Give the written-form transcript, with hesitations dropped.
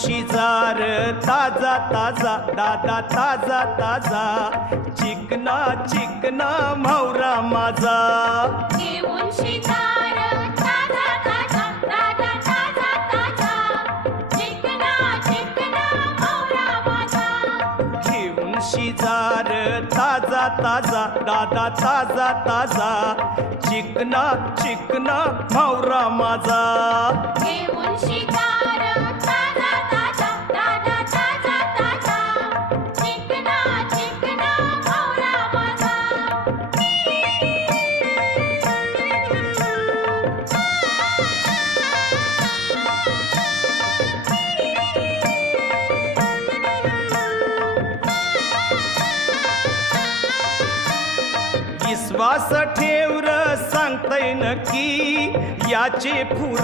शिजार ताजा ताजा दादा ताजा ताजा चिकना चिकना म्हावरा माझा घेऊन शिजार ताजा ताजा दादा ताजा ताजा चिकना चिकना म्हावरा माझा घेऊन शिजार ताजा ताजा दादा ताजा ताजा चिकना चिकना म्हावरा माझा घेऊन शिजार ताजा ताजा दादा ताजा ताजा चिकना चिकना म्हावरा माझा विश्वास ठेवर सांगतय नक्की याचे फुर